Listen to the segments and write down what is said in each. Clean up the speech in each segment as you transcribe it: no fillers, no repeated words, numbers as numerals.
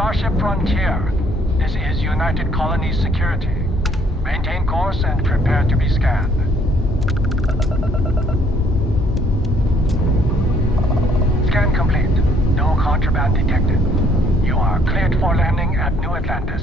Starship Frontier. This is United Colonies Security. Maintain course and prepare to be scanned. Scan complete. No contraband detected. You are cleared for landing at New Atlantis.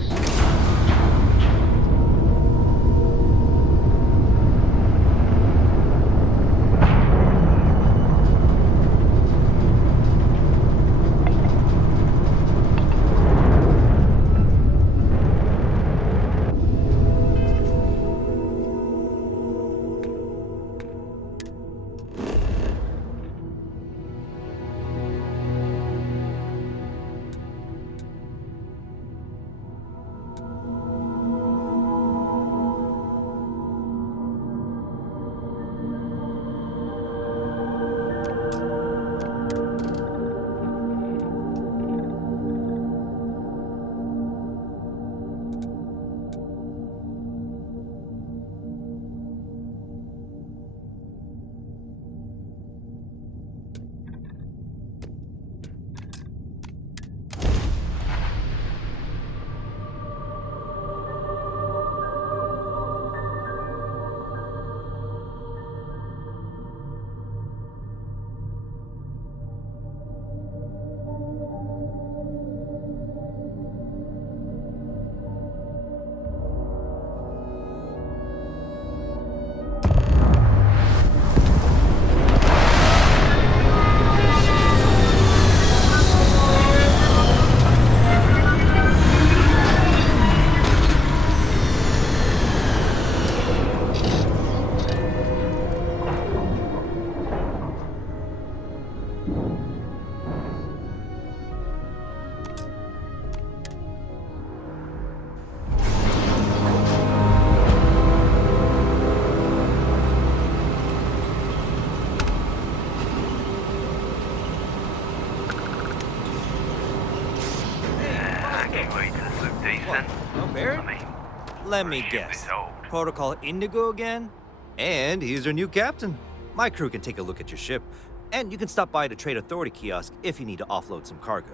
Let me guess. Protocol Indigo again? And he's our new captain. My crew can take a look at your ship, and you can stop by the Trade Authority kiosk if you need to offload some cargo.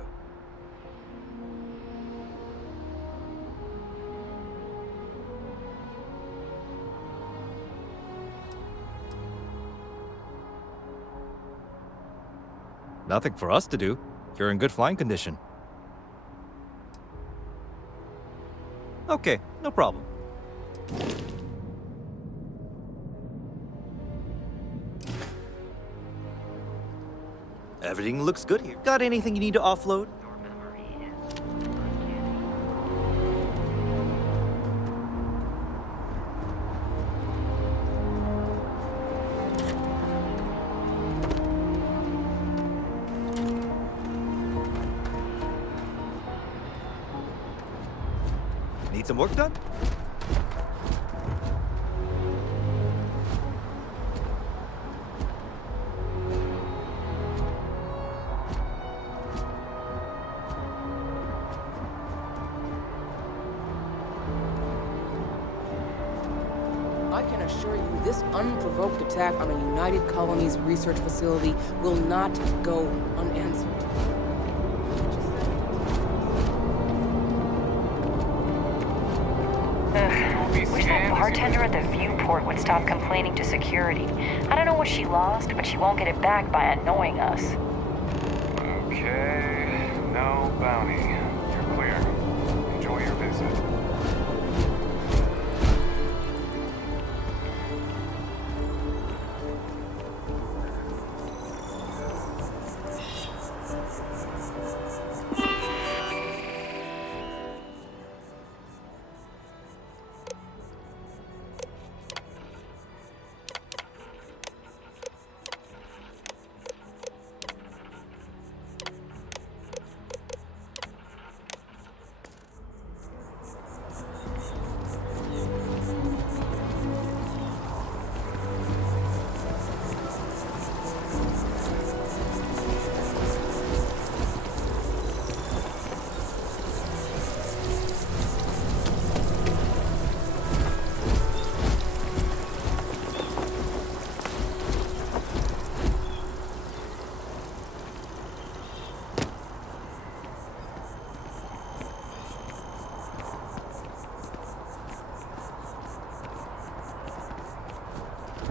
Nothing for us to do. You're in good flying condition. Okay, no problem. Everything looks good here. Got anything you need to offload? Need some work done? I can assure you this unprovoked attack on a United Colonies research facility will not go unanswered. Wish that bartender at the viewport would stop complaining to security. I don't know what she lost, but she won't get it back by annoying us. Okay, no bounty. You're clear. Enjoy your visit.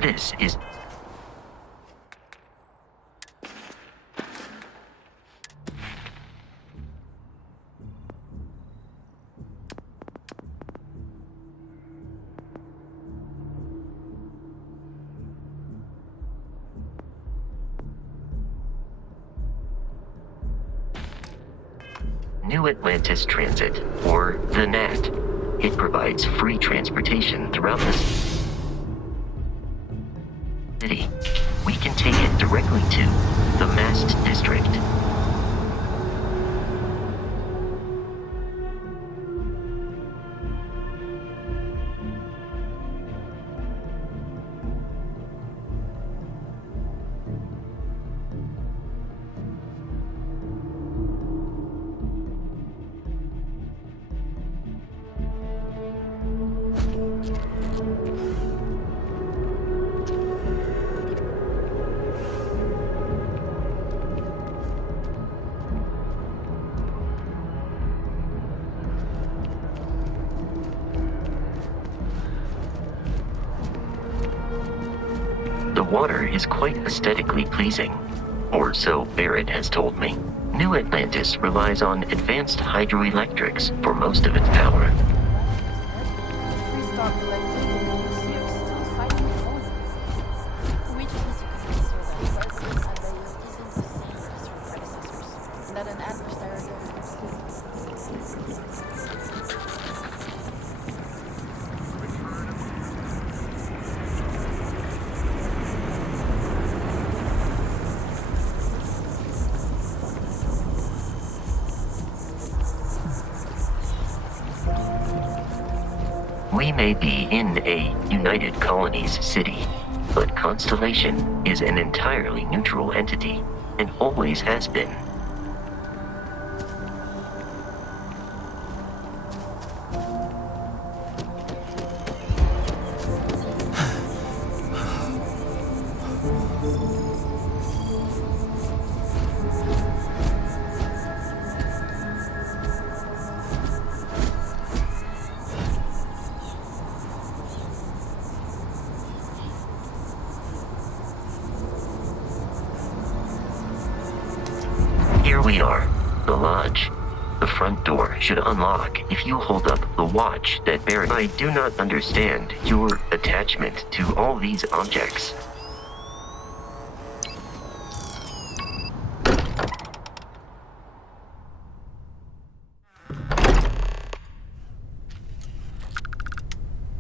This is... New Atlantis Transit, or the NAT. It provides free transportation throughout the city. We can take it directly to the Mast District. The water is quite aesthetically pleasing, or so Barrett has told me. New Atlantis relies on advanced hydroelectrics for most of its power. We may be in a United Colonies city, but Constellation is an entirely neutral entity, and always has been. Here we are, the lodge. The front door should unlock if you hold up the watch that bears. I do not understand your attachment to all these objects.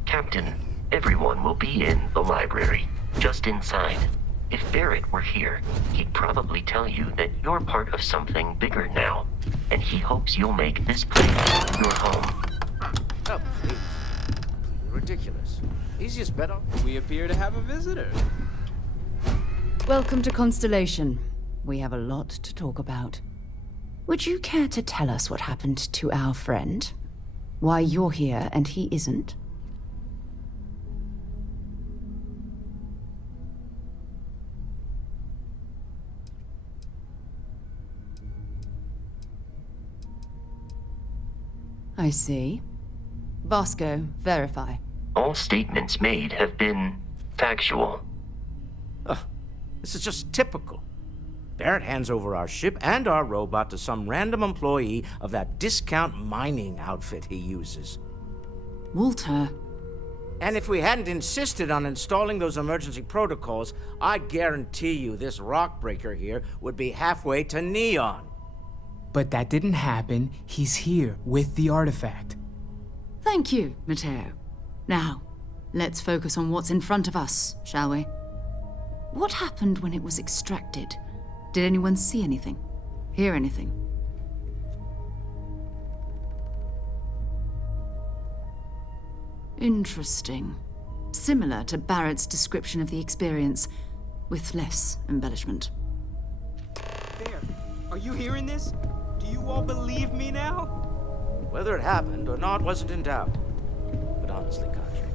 Captain, everyone will be in the library, just inside. If Barrett were here, he'd probably tell you that you're part of something bigger now, and he hopes you'll make this place your home. Oh, please. Ridiculous. Easiest bet on... We appear to have a visitor. Welcome to Constellation. We have a lot to talk about. Would you care to tell us what happened to our friend? Why you're here and he isn't? I see. Vasco, verify. All statements made have been factual. This is just typical. Barrett hands over our ship and our robot to some random employee of that discount mining outfit he uses. Walter. And if we hadn't insisted on installing those emergency protocols, I guarantee you this rock breaker here would be halfway to Neon. But that didn't happen. He's here with the artifact. Thank you, Matteo. Now, let's focus on what's in front of us, shall we? What happened when it was extracted? Did anyone see anything? Hear anything? Interesting. Similar to Barrett's description of the experience, with less embellishment. There. Are you hearing this? Do you all believe me now? Whether it happened or not wasn't in doubt. But honestly, Kadri,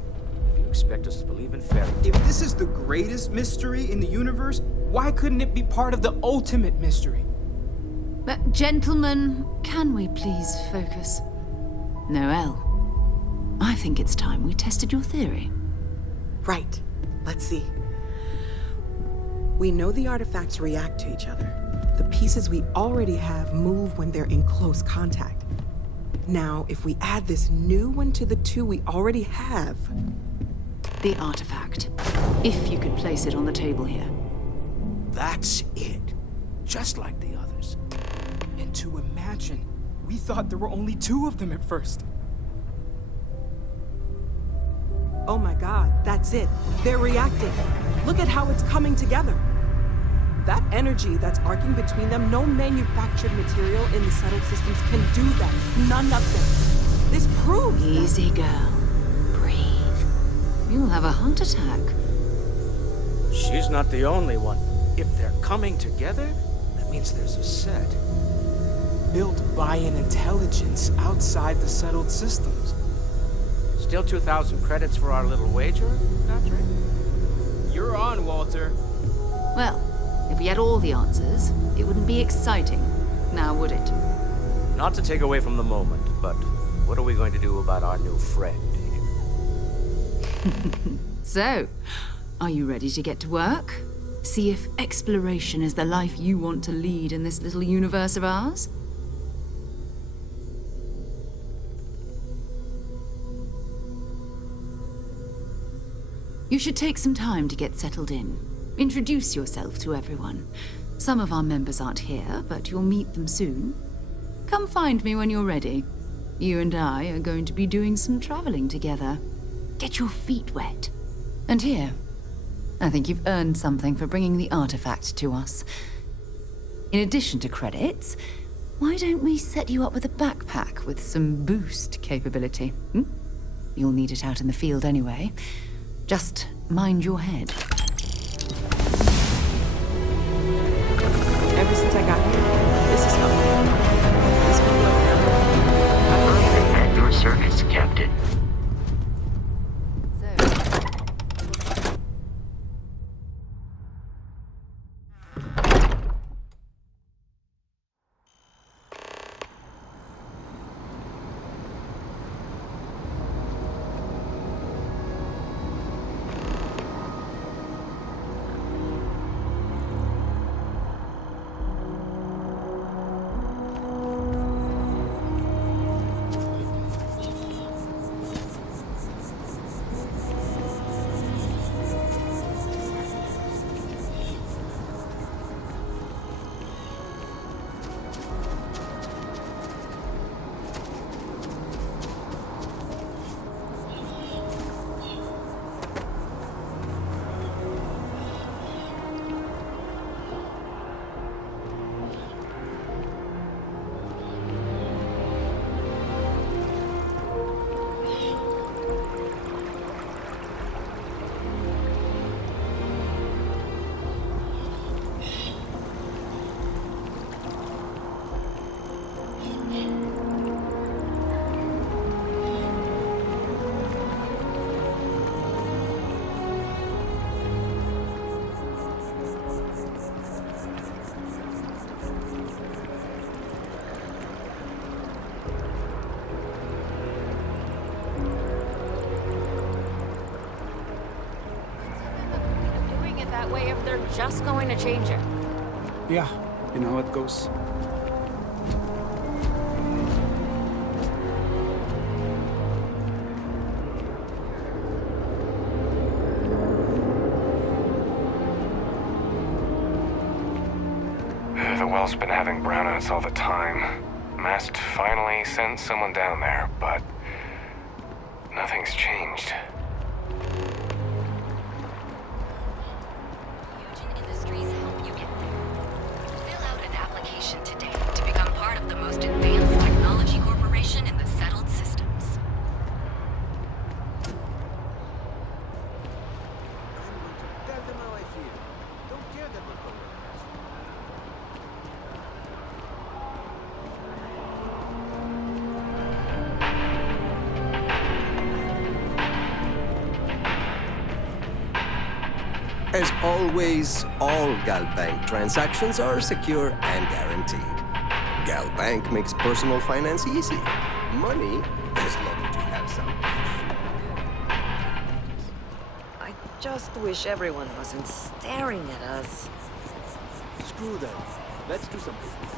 if you expect us to believe in fairy tales... If this is the greatest mystery in the universe, why couldn't it be part of the ultimate mystery? But, gentlemen, can we please focus? Noelle, I think it's time we tested your theory. Right. Let's see. We know the artifacts react to each other. The pieces we already have move when they're in close contact. Now, if we add this new one to the two we already have... The artifact. If you could place it on the table here. That's it. Just like the others. And to imagine, we thought there were only 2 of them at first. Oh my god, that's it. They're reacting. Look at how it's coming together. That energy that's arcing between them, no manufactured material in the settled systems can do that. None of them. This proves Easy, girl. Breathe. You'll have a heart attack. She's not the only one. If they're coming together, that means there's a set. Built by an intelligence outside the settled systems. Still 2,000 credits for our little wager, Patrick? You're on, Walter. Well, if we had all the answers, it wouldn't be exciting, now would it? Not to take away from the moment, but what are we going to do about our new friend here? So, are you ready to get to work? See if exploration is the life you want to lead in this little universe of ours? You should take some time to get settled in. Introduce yourself to everyone. Some of our members aren't here, but you'll meet them soon. Come find me when you're ready. You and I are going to be doing some traveling together. Get your feet wet. And here, I think you've earned something for bringing the artifact to us. In addition to credits, why don't we set you up with a backpack with some boost capability? You'll need it out in the field anyway. Just mind your head. Ever since I got here, this is helpful. These people are family. At your service, Captain. Just going to change it. Yeah, you know how it goes. The well's been having brownouts all the time. Mast finally sent someone down there, but nothing's changed. As always, all Galbank transactions are secure and guaranteed. Galbank makes personal finance easy. Money, as long as you have some. I just wish everyone wasn't staring at us. Screw them. Let's do some business.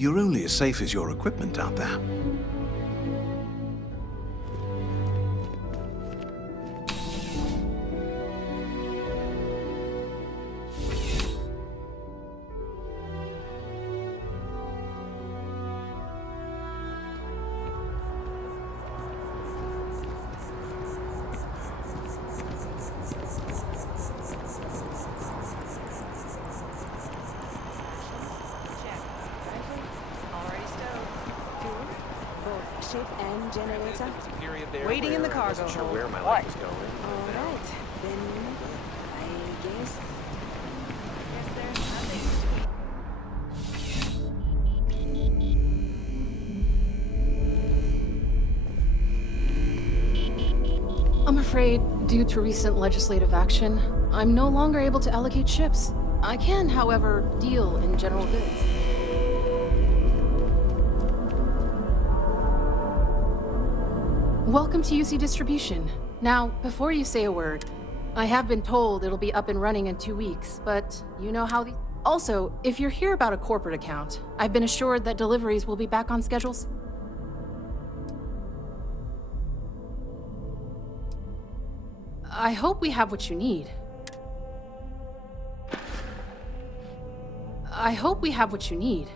You're only as safe as your equipment out there. Ship and generator. Waiting in the cargo hold. Where my What? life is going. All right, then I guess. I'm afraid, due to recent legislative action, I'm no longer able to allocate ships. I can, however, deal in general goods. Welcome to UC Distribution. Now, before you say a word, I have been told it'll be up and running in 2 weeks, but you know how the... Also, if you're here about a corporate account, I've been assured that deliveries will be back on schedules. I hope we have what you need. I hope we have what you need.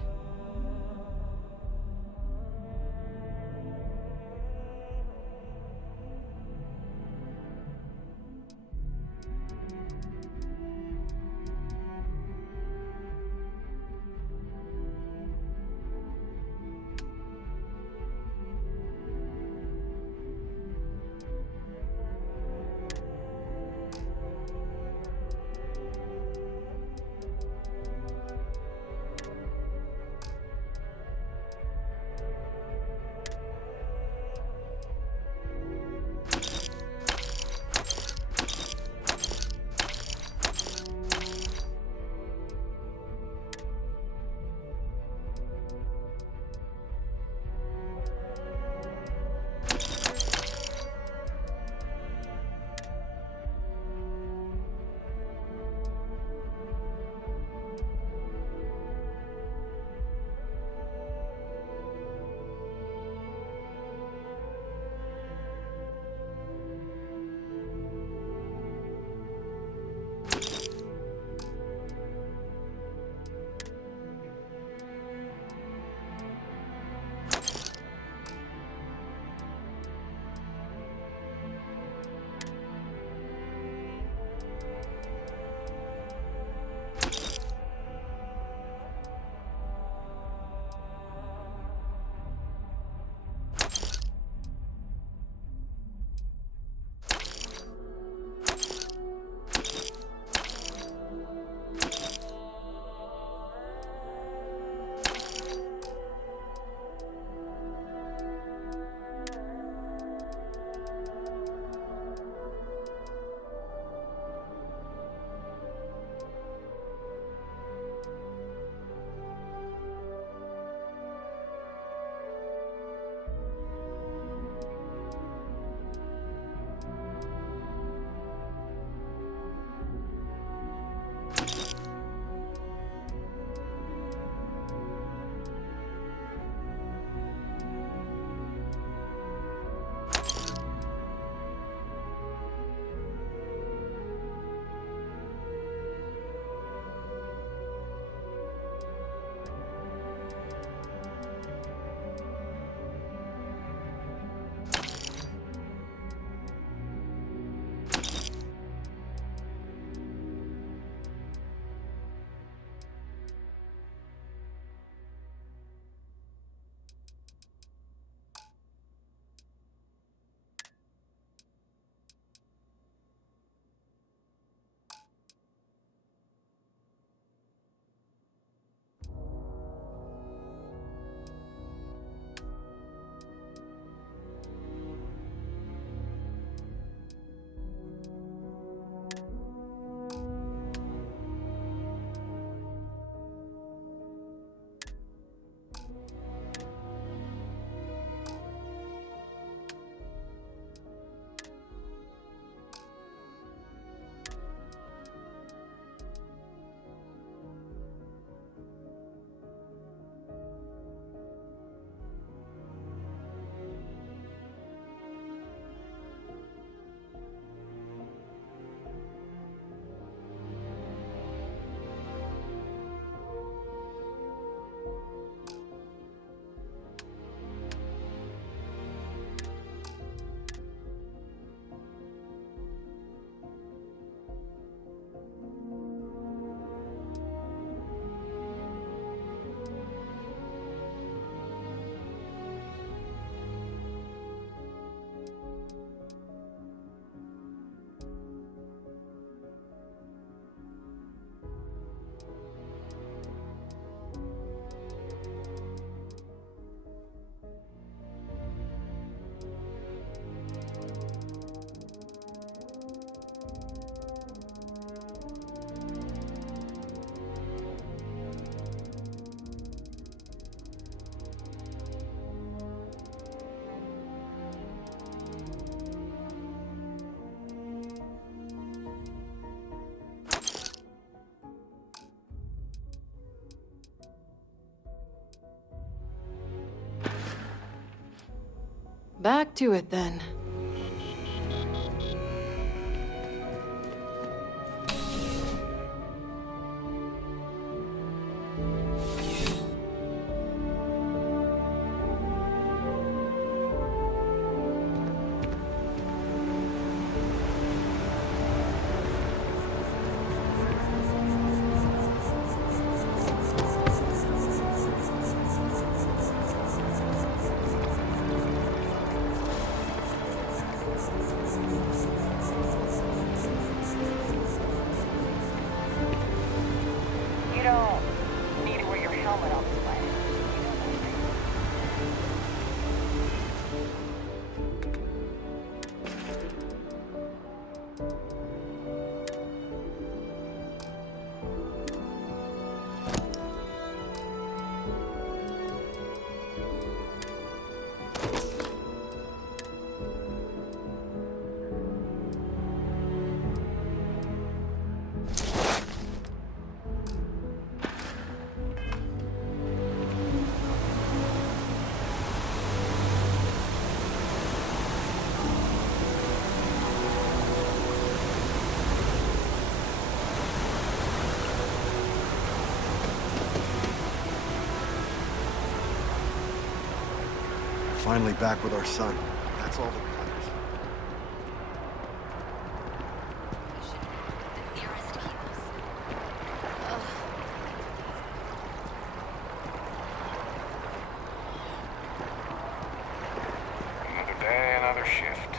Back to it then. You don't need to wear your helmet on this planet. You know that, right? Finally back with our son. That's all that matters. Another day, another shift.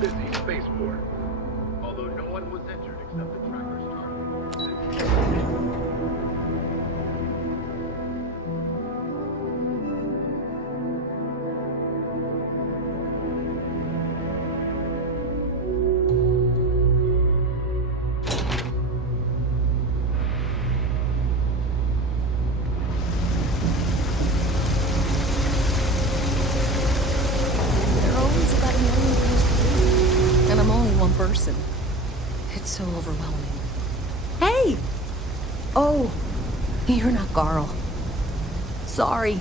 busy spaceport. Although no one was injured except the tracker's target. Person. It's so overwhelming. Hey! Oh, you're not Carl. Sorry.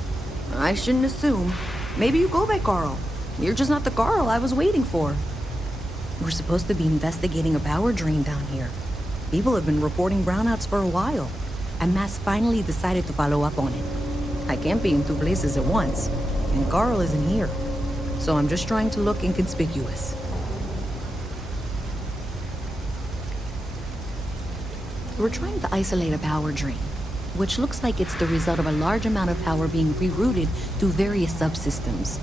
I shouldn't assume. Maybe you go by Carl. You're just not the Carl I was waiting for. We're supposed to be investigating a power drain down here. People have been reporting brownouts for a while, and Mass finally decided to follow up on it. I can't be in two places at once, and Carl isn't here, so I'm just trying to look inconspicuous. We're trying to isolate a power drain, which looks like it's the result of a large amount of power being rerouted through various subsystems.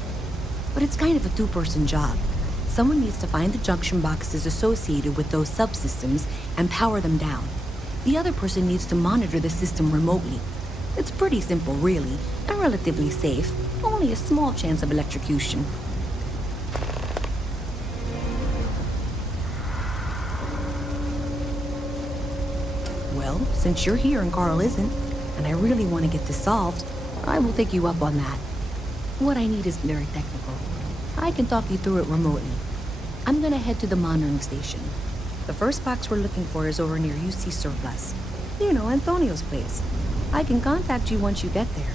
But it's kind of a two-person job. Someone needs to find the junction boxes associated with those subsystems and power them down. The other person needs to monitor the system remotely. It's pretty simple, really, and relatively safe. Only a small chance of electrocution. Well, since you're here and Carl isn't, and I really want to get this solved, I will take you up on that. What I need is very technical. I can talk you through it remotely. I'm gonna head to the monitoring station. The first box we're looking for is over near UC Surplus. You know, Antonio's place. I can contact you once you get there.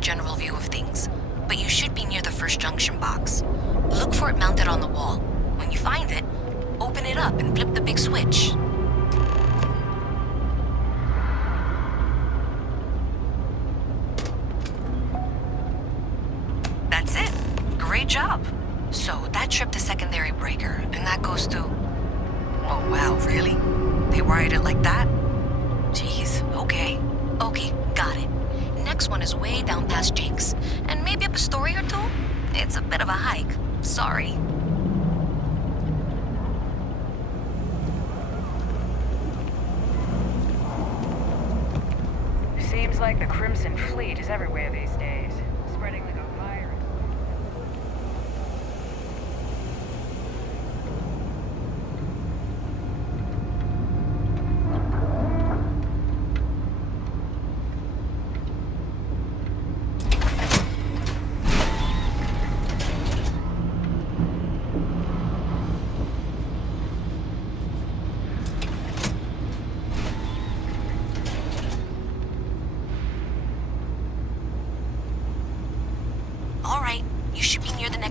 General view of things, but you should be near the first junction box. Look for it mounted on the wall. When you find it, open it up and flip the big switch. That's it. Great job. So that tripped the secondary breaker, and that goes to... Oh wow, really? They wired it like that? Jeez, okay. Okay, got it. Next one is way down past Jake's, and maybe up a story or two? It's a bit of a hike. Sorry. Seems like the Crimson Fleet is everywhere these days, spreading like a virus.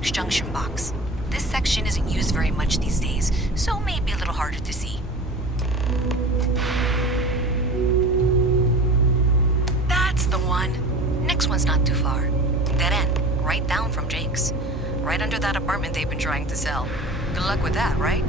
Junction box. This section isn't used very much these days, so may be a little harder to see. That's the one. Next one's not too far. Dead end, right down from Jake's. Right under that apartment they've been trying to sell. Good luck with that, right?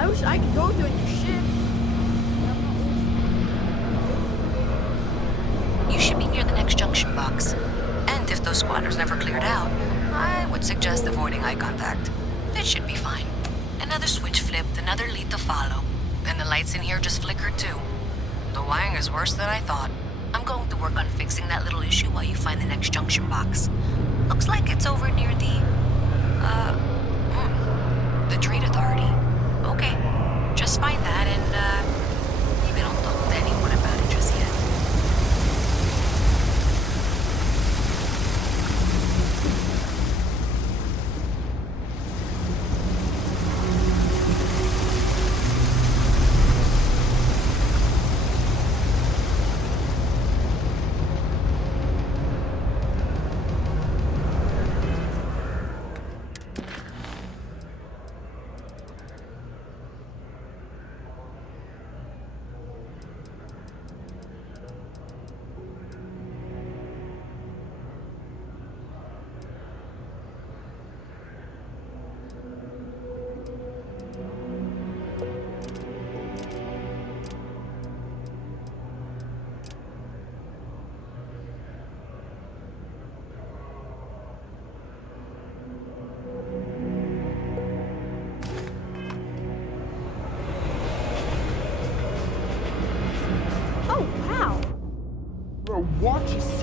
I wish I could go through your ship. You should be near the next junction box. And if those squatters never cleared out, I would suggest avoiding eye contact. It should be fine. Another switch flipped, another lead to follow. And the lights in here just flickered too. The wiring is worse than I thought. I'm going to work on fixing that little issue while you find the next junction box. Looks like it's over near the trade authority. Okay, just find that and maybe don't talk.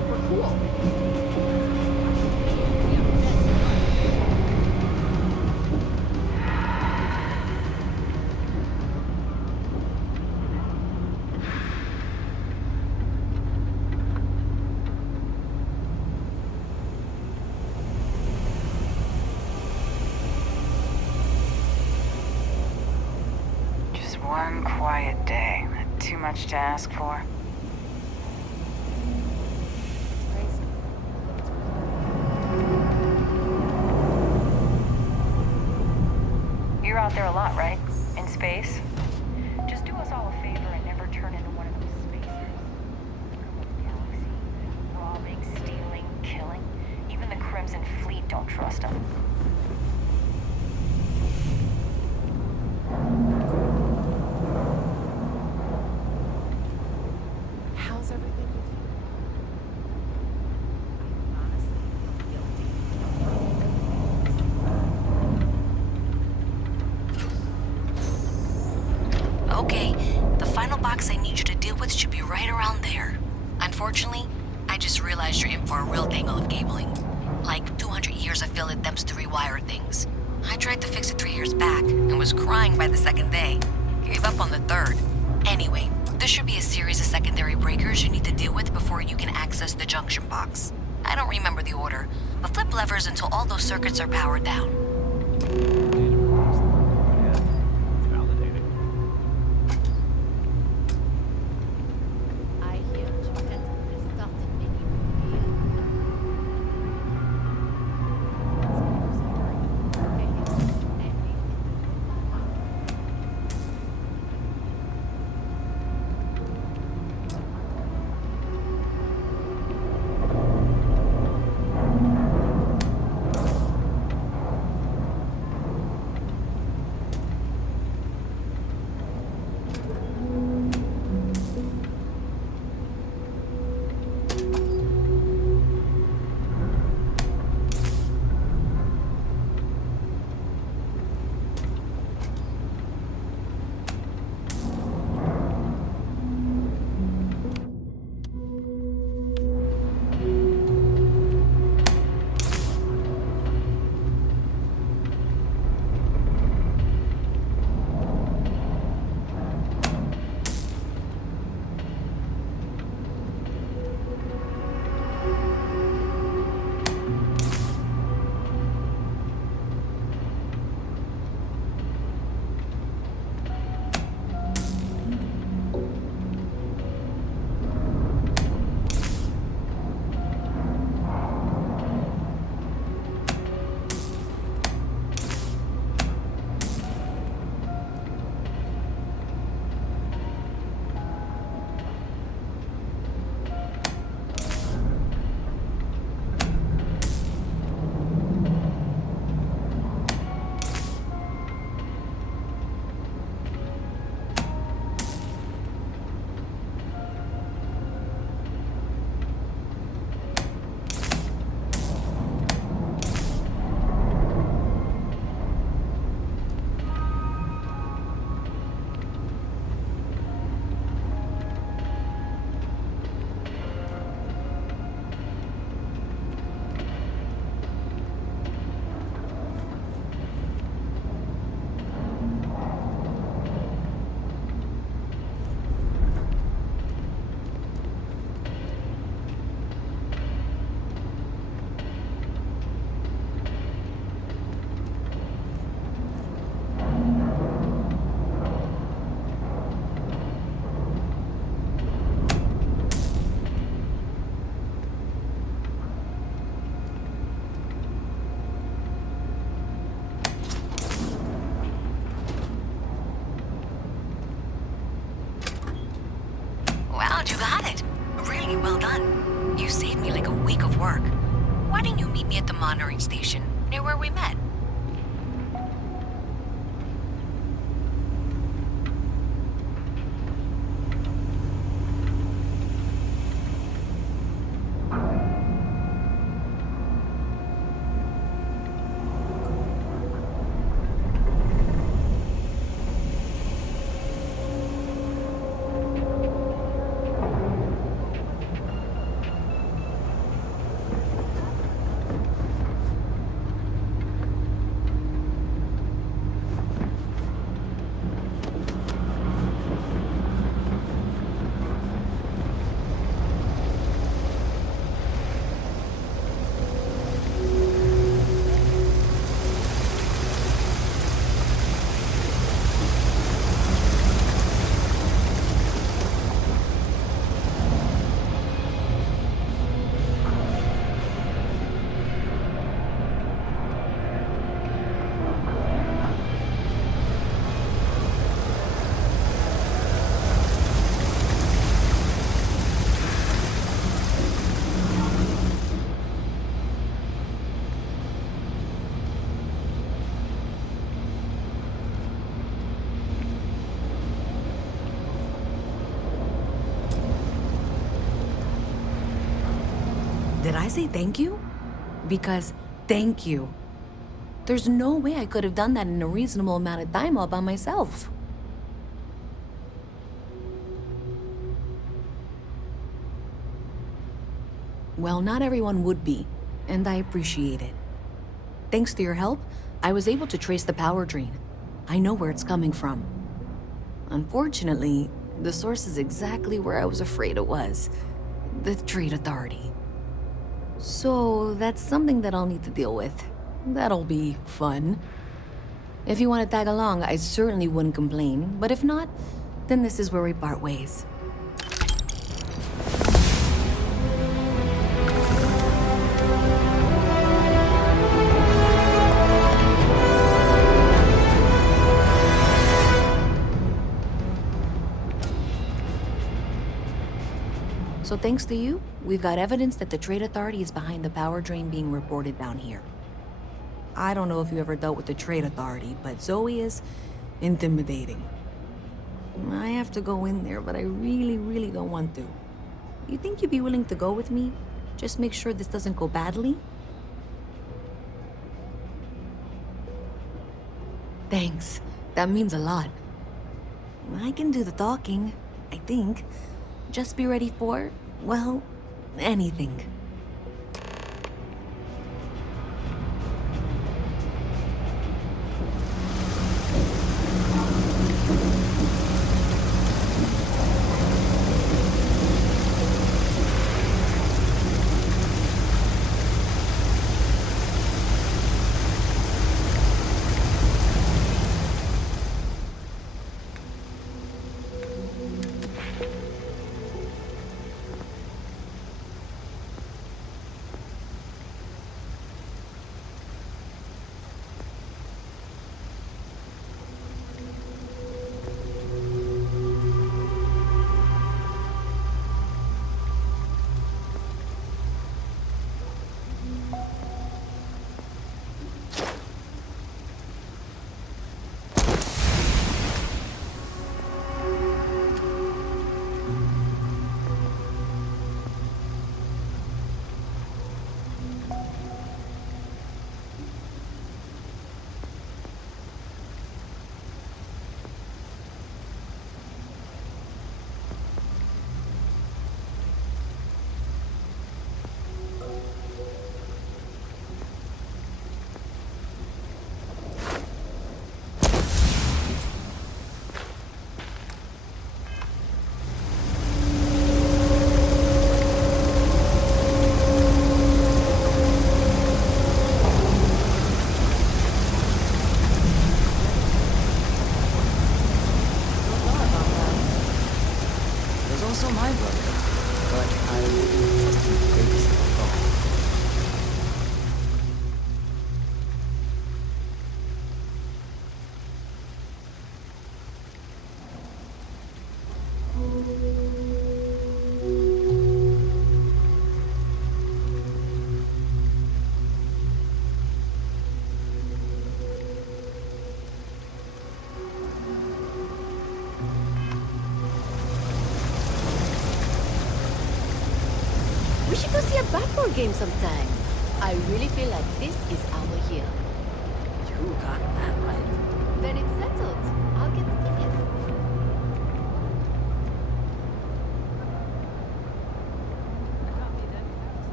super cool. Just one quiet day. Too much to ask for. You're out there a lot, right? In space? Just do us all a favor and never turn into one of those spacers. Galaxy. Robbing, stealing, killing. Even the Crimson Fleet don't trust them. How's everything with you? Okay, the final box I need you to deal with should be right around there. Unfortunately, I just realized you're in for a real tangle of cabling. Like 200 years of field attempts to rewire things. I tried to fix it 3 years back and was crying by the second day. Gave up on the third. Anyway, there should be a series of secondary breakers you need to deal with before you can access the junction box. I don't remember the order, but flip levers until all those circuits are powered down. Wow, you got it. Really well done. You saved me like a week of work. Why didn't you meet me at the monitoring station, near where we met? say thank you? Because thank you. There's no way I could have done that in a reasonable amount of time all by myself. Well, not everyone would be, and I appreciate it. Thanks to your help, I was able to trace the power drain. I know where it's coming from. Unfortunately, the source is exactly where I was afraid it was. The Trade Authority. So, that's something that I'll need to deal with. That'll be fun. If you want to tag along, I certainly wouldn't complain, but if not, then this is where we part ways. So thanks to you, we've got evidence that the Trade Authority is behind the power drain being reported down here. I don't know if you ever dealt with the Trade Authority, but Zoe is intimidating. I have to go in there, but I really don't want to. You think you'd be willing to go with me? Just make sure this doesn't go badly? Thanks. That means a lot. I can do the talking, I think. Just be ready for, well, anything. We should go see a basketball game sometime. I really feel like this is our year. You got that right. Then it's settled. I'll get the ticket.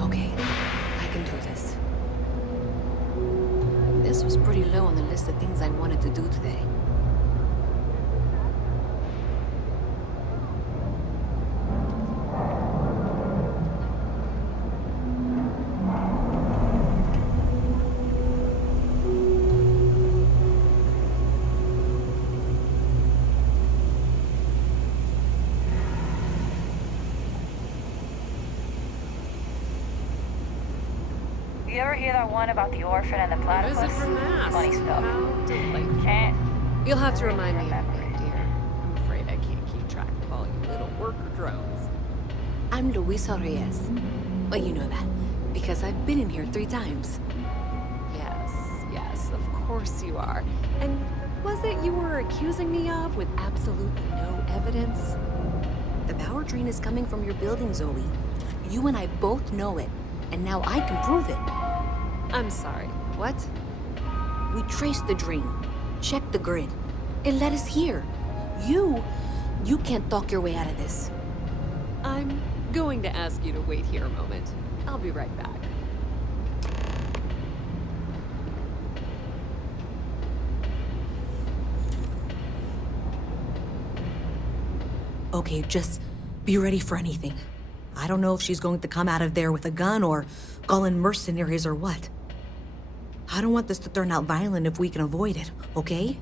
Okay, I can do this. This was pretty low on the list of things I wanted to do today. You ever hear that one about the orphan and the platypus? Visit from Mass. Funny stuff. How delightful. Can't You'll have to remind me again, dear. I'm afraid I can't keep track of all you little worker drones. I'm Luisa Reyes. Well, you know that, because I've been in here 3 times. Yes, of course you are. And was it you were accusing me of with absolutely no evidence? The power drain is coming from your building, Zoe. You and I both know it, and now I can prove it. I'm sorry, what? We traced the drain, checked the grid. It led us here. You can't talk your way out of this. I'm going to ask you to wait here a moment. I'll be right back. Okay, just be ready for anything. I don't know if she's going to come out of there with a gun or call in mercenaries or what. I don't want this to turn out violent if we can avoid it, okay?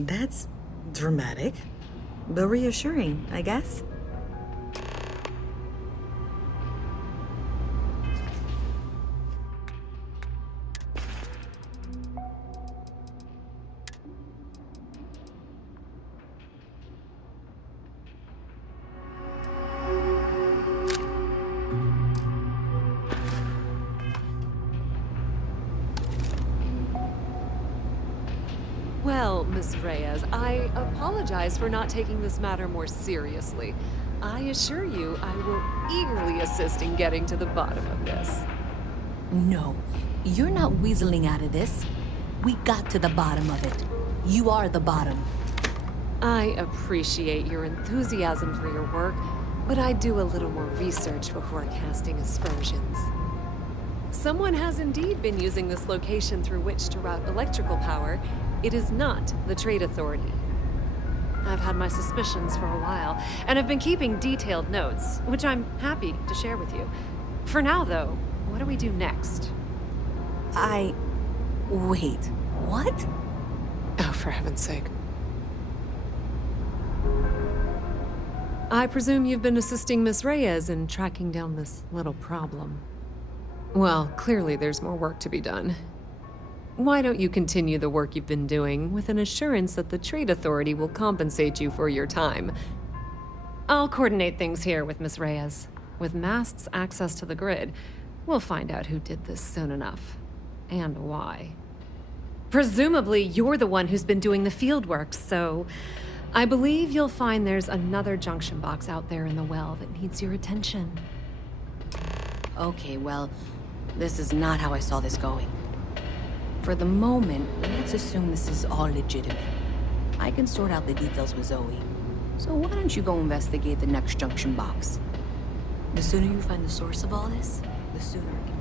That's dramatic, but reassuring, I guess. Well, Miss Reyes, I apologize for not taking this matter more seriously. I assure you I will eagerly assist in getting to the bottom of this. No, you're not weaseling out of this. We got to the bottom of it. You are the bottom. I appreciate your enthusiasm for your work, but I do a little more research before casting aspersions. Someone has indeed been using this location through which to route electrical power. It is not the Trade Authority. I've had my suspicions for a while, and have been keeping detailed notes, which I'm happy to share with you. For now, though, what do we do next? Wait, what? Oh, for heaven's sake. I presume you've been assisting Miss Reyes in tracking down this little problem. Well, clearly there's more work to be done. Why don't you continue the work you've been doing with an assurance that the Trade Authority will compensate you for your time? I'll coordinate things here with Miss Reyes. With Mast's access to the grid, we'll find out who did this soon enough. And why. Presumably, you're the one who's been doing the field work, so I believe you'll find there's another junction box out there in the well that needs your attention. Okay, well, this is not how I saw this going. For the moment, let's assume this is all legitimate. I can sort out the details with Zoe. So why don't you go investigate the next junction box? The sooner you find the source of all this, the sooner it can be.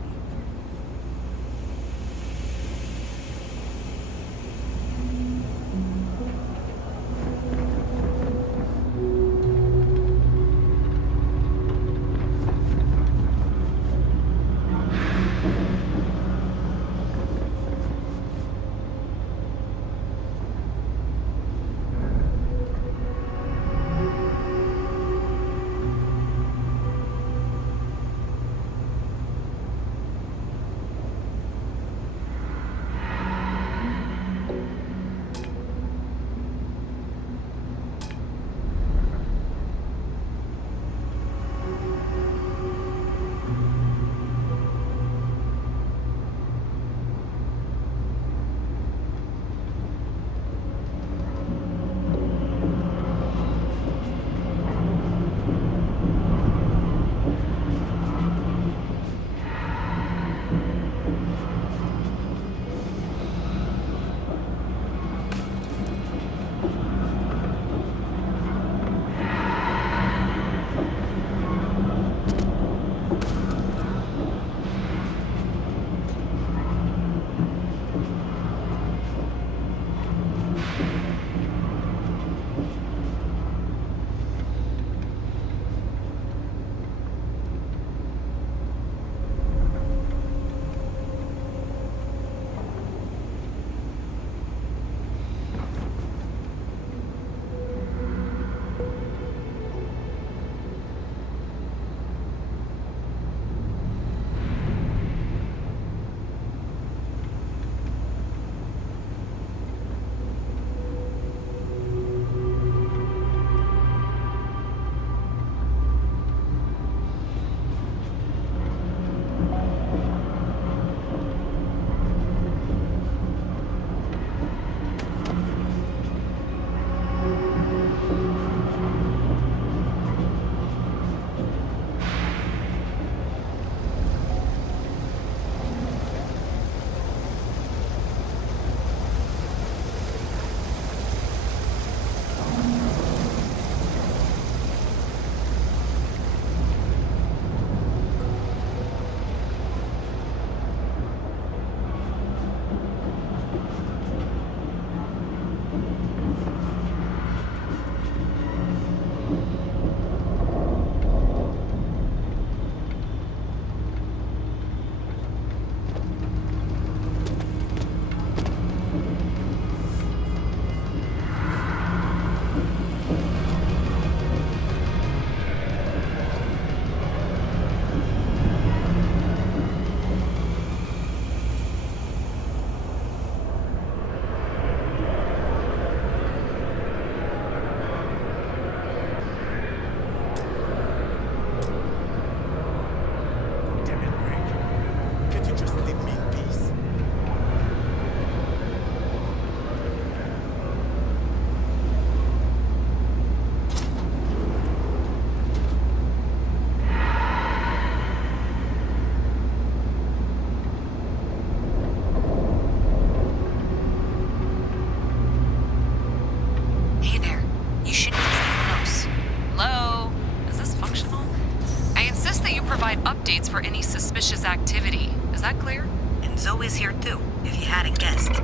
provide updates for any suspicious activity. Is that clear? And Zoe's here too, if you hadn't guessed.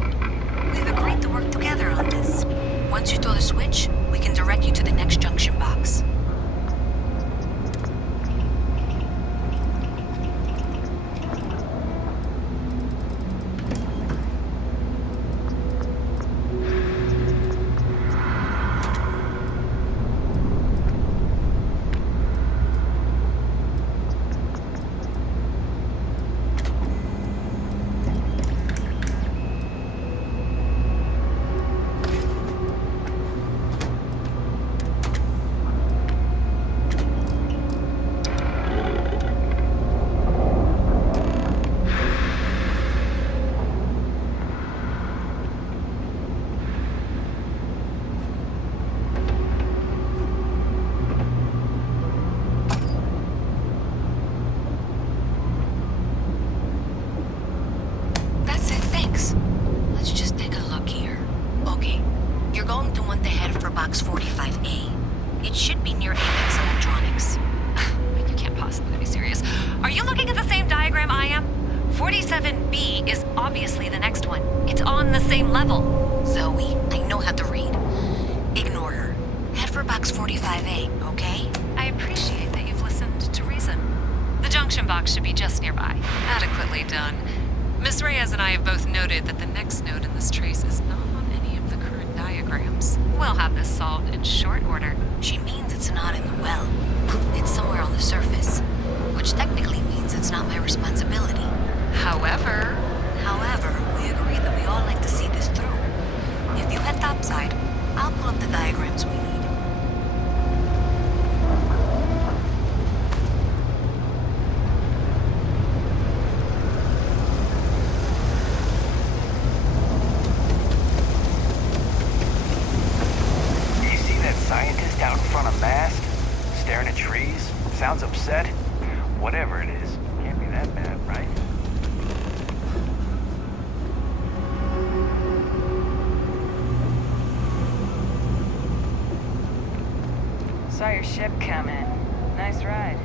We've agreed to work together on this. Once you throw the switch, we can direct you to the next junction box. Box 45A. It should be near Apex Electronics. You can't possibly be serious. Are you looking at the same diagram I am? 47B is obviously the next one. It's on the same level. Zoe, I know how to read. Ignore her. Head for Box 45A, okay? I appreciate that you've listened to reason. The junction box should be just nearby. Adequately done. Miss Reyes and I have both noted that the next node in this trace is not on any of the current diagrams. We'll have this solved in short order. She means it's not in the well. It's somewhere on the surface, which technically means it's not my responsibility. However, we agreed that we all like to see this through. If you head topside, I'll pull up the diagrams we need. Scientist out in front of mast, staring at trees, sounds upset. Whatever it is, can't be that bad, right? Saw your ship coming. Nice ride.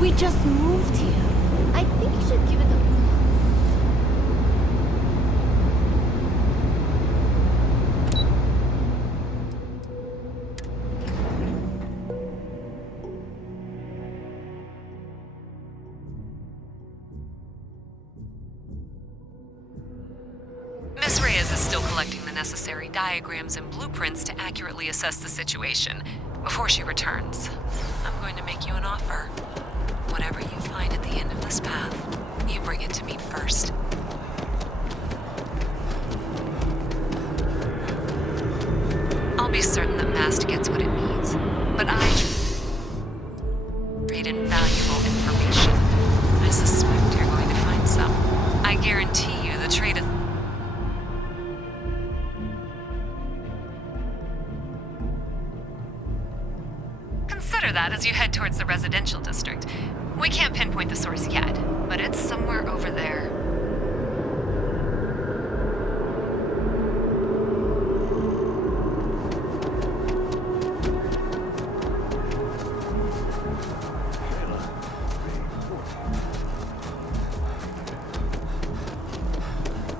We just moved here. I think you should give it a... Miss Reyes is still collecting the necessary diagrams and blueprints to accurately assess the situation. Before she returns, I'm going to make you an offer. Whatever you find at the end of this path, you bring it to me first. I'll be certain that Mast gets what it needs, but I trade invaluable information. I suspect you're going to find some. I guarantee you the trade... Consider that as you head towards the residential district. We can't pinpoint the source yet, but it's somewhere over there.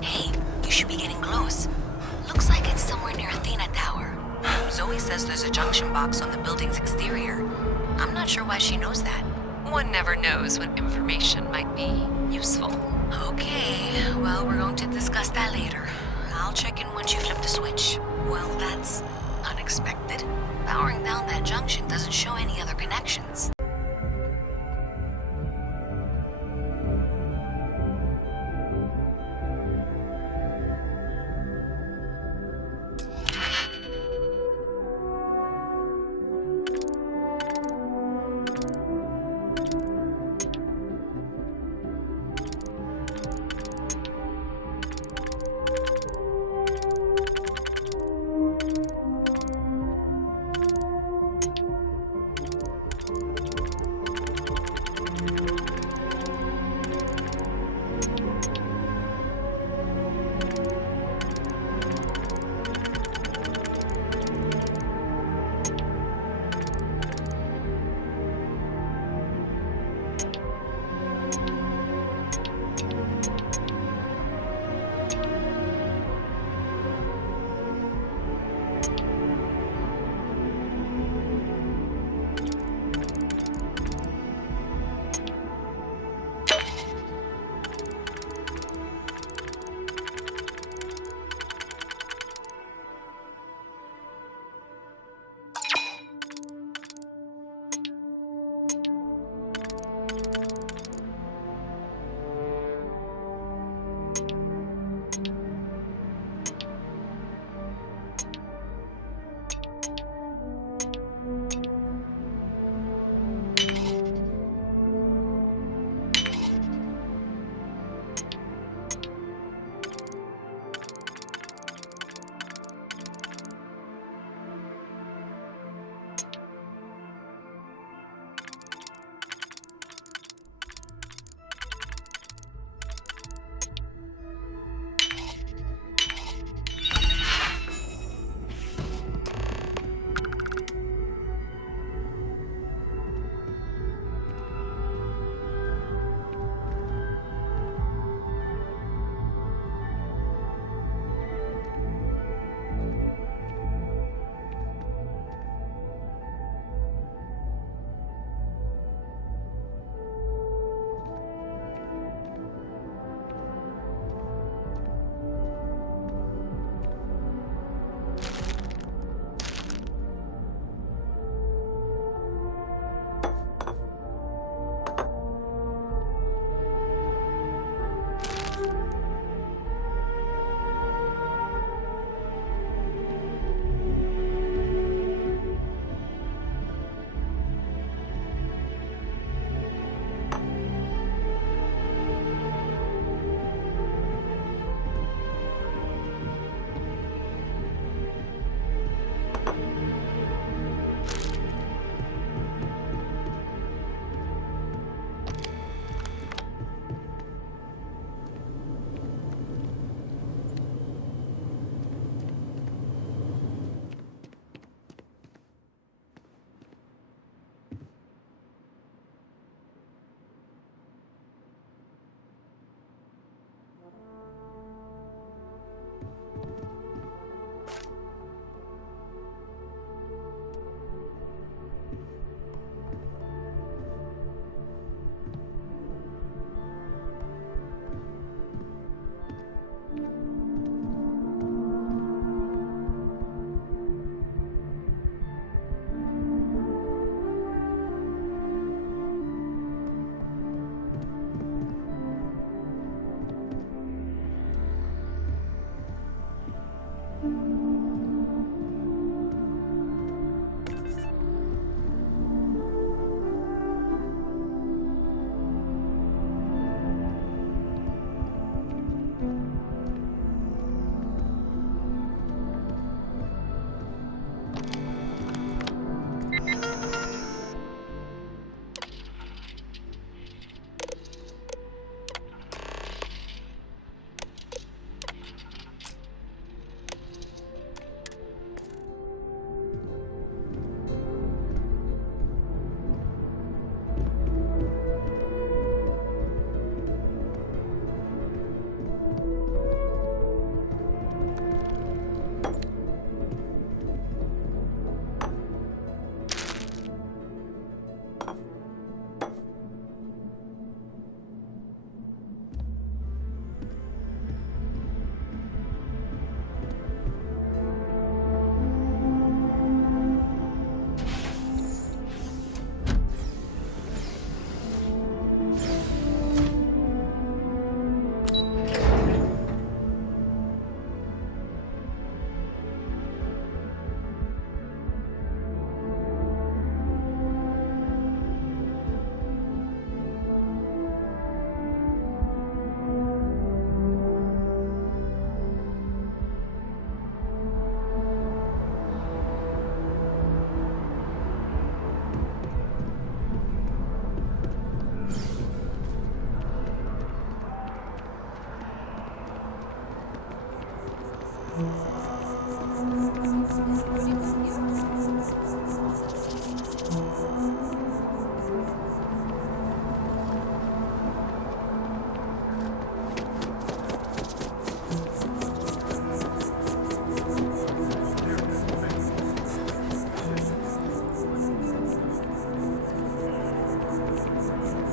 Hey, you should be getting close. Looks like it's somewhere near Athena Tower. Zoe says there's a junction box on the building's exterior. I'm not sure why she knows that. One never knows when information might be useful. Okay, well, we're going to discuss that later. I'll check in once you flip the switch. Well, that's unexpected. Powering down that junction doesn't show any other connections.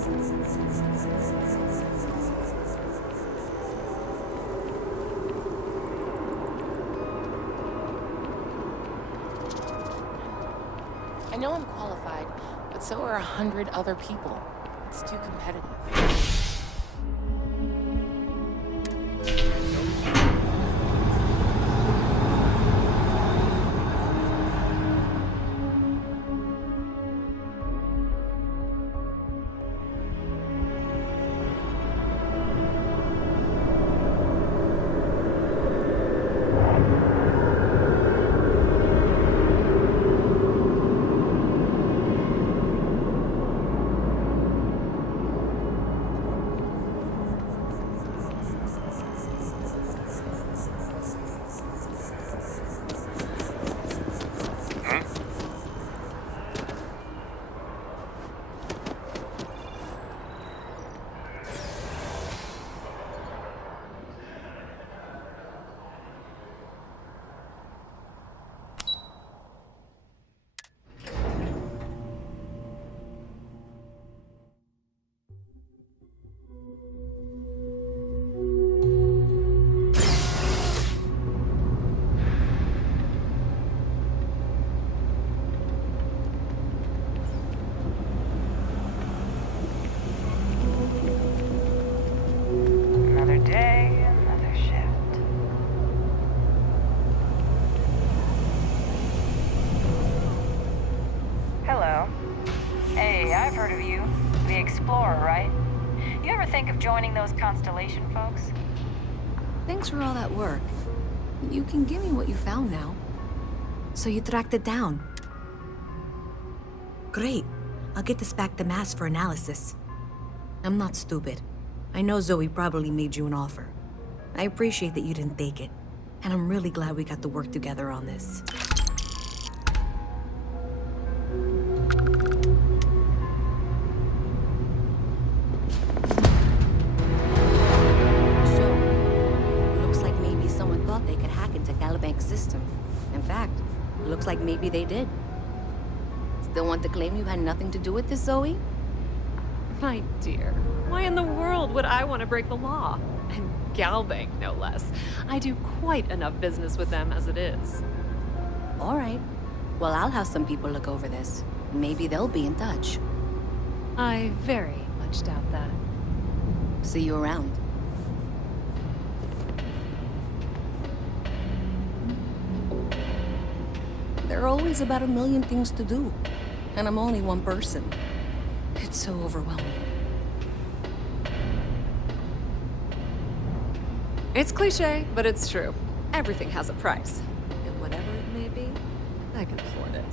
I know I'm qualified, but so are 100 other people. It's too competitive. Another day, another shift. Hello. Hey, I've heard of you. The Explorer, right? You ever think of joining those Constellation folks? Thanks for all that work. You can give me what you found now. So you tracked it down. Great. I'll get this back to Mass for analysis. I'm not stupid. I know Zoe probably made you an offer. I appreciate that you didn't take it. And I'm really glad we got to work together on this. So, looks like maybe someone thought they could hack into Galabank's system. In fact, looks like maybe they did. Still want to claim you had nothing to do with this, Zoe? My dear, why in the world would I want to break the law? And Galbank, no less. I do quite enough business with them as it is. All right. Well, I'll have some people look over this. Maybe they'll be in touch. I very much doubt that. See you around. There are always about 1 million things to do. And I'm only one person. It's so overwhelming. It's cliche, but it's true. Everything has a price. And whatever it may be, I can afford it.